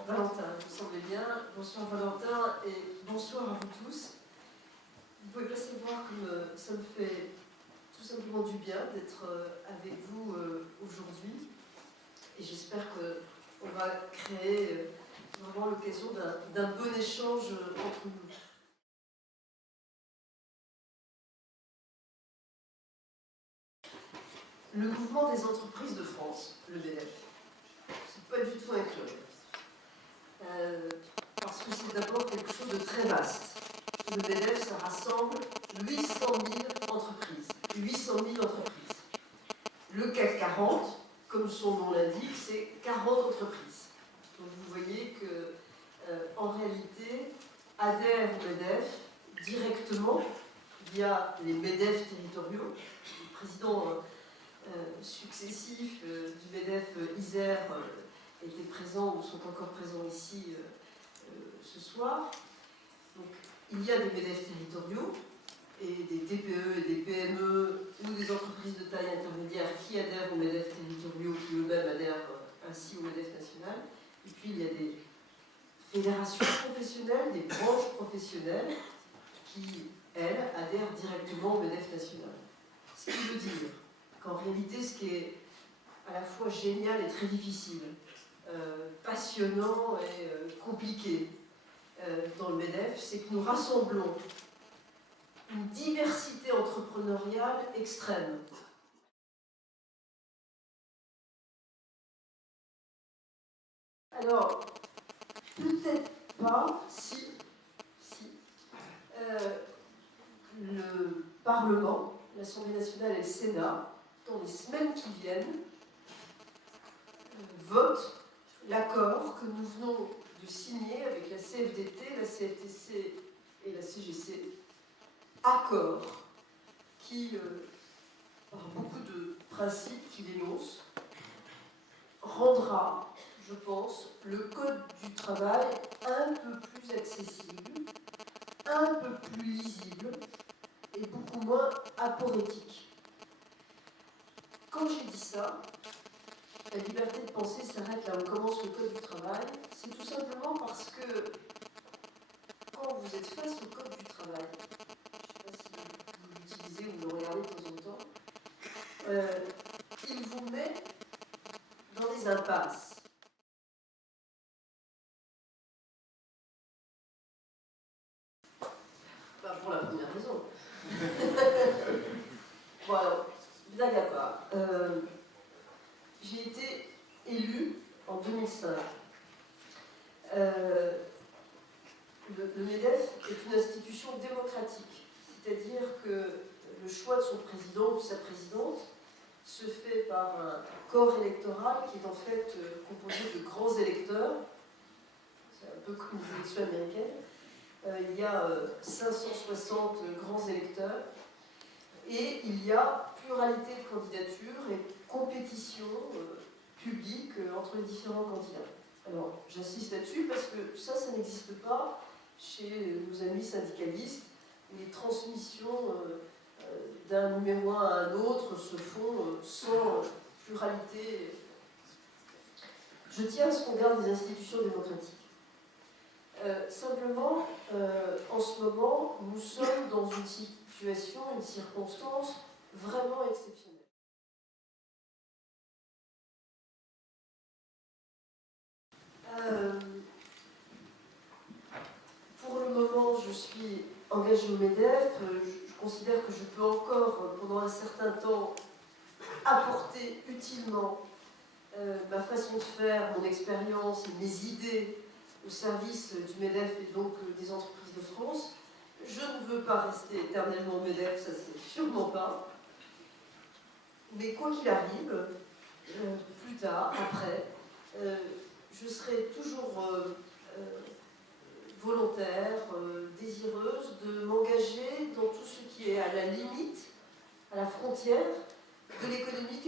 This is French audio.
Valentin, vous me semblez bien. Bonsoir Valentin et bonsoir à vous tous. Vous pouvez passer voir comme ça me fait tout simplement du bien d'être avec vous aujourd'hui. Et j'espère qu'on va créer vraiment l'occasion d'un bon échange entre nous. Le mouvement des entreprises de France, le MEDEF, c'est pas du tout un club. Parce que c'est d'abord quelque chose de très vaste. Le MEDEF, ça rassemble 800 000 entreprises. 800 000 entreprises. Le CAC 40, comme son nom l'indique, c'est 40 entreprises. Donc vous voyez que, en réalité, adhèrent au MEDEF directement via les MEDEF territoriaux. Les présidents successifs du MEDEF Isère étaient présents ou sont encore présents ici ce soir. Donc, il y a des MEDEF territoriaux et des TPE et des PME ou des entreprises de taille intermédiaire qui adhèrent aux MEDEF territoriaux, qui eux-mêmes adhèrent ainsi au MEDEF national. Et puis, il y a des fédérations professionnelles, des branches professionnelles qui, elles, adhèrent directement au MEDEF national. Ce qui veut dire qu'en réalité, ce qui est à la fois génial et très difficile, passionnant et compliqué dans le MEDEF, c'est que nous rassemblons une diversité entrepreneuriale extrême. Alors, peut-être pas si le Parlement, l'Assemblée nationale et le Sénat, dans les semaines qui viennent, votent l'accord que nous venons de signer avec la CFDT, la CFTC et la CGC, accord qui, par beaucoup de principes qu'il énonce, rendra, je pense, le code du travail un peu plus accessible, un peu plus lisible et beaucoup moins aporétique. Quand j'ai dit ça, la liberté de penser s'arrête là où commence le code du travail, c'est tout simplement parce que quand vous êtes face au code du travail, je ne sais pas si vous l'utilisez ou le regardez de temps en temps, il vous met dans des impasses. Bah, pour la première raison. Bon alors, blague à part. J'ai été élue en 2005. Le MEDEF est une institution démocratique, c'est-à-dire que le choix de son président ou de sa présidente se fait par un corps électoral qui est en fait composé de grands électeurs. C'est un peu comme les élections américaines. Il y a 560 grands électeurs et il y a pluralité de candidatures et compétition publique entre les différents candidats. Alors, j'insiste là-dessus parce que ça n'existe pas chez nos amis syndicalistes. Les transmissions d'un numéro 1 à un autre se font sans pluralité. Je tiens à ce qu'on garde des institutions démocratiques. Simplement, en ce moment, nous sommes dans une situation, une circonstance vraiment exceptionnelle. Pour le moment, je suis engagée au MEDEF. Je considère que je peux encore, pendant un certain temps, apporter utilement ma façon de faire, mon expérience et mes idées au service du MEDEF et donc des entreprises de France. Je ne veux pas rester éternellement au MEDEF, ça c'est sûrement pas. Mais quoi qu'il arrive, plus tard, après, je serai toujours volontaire, désireuse de m'engager dans tout ce qui est à la limite, à la frontière de l'économie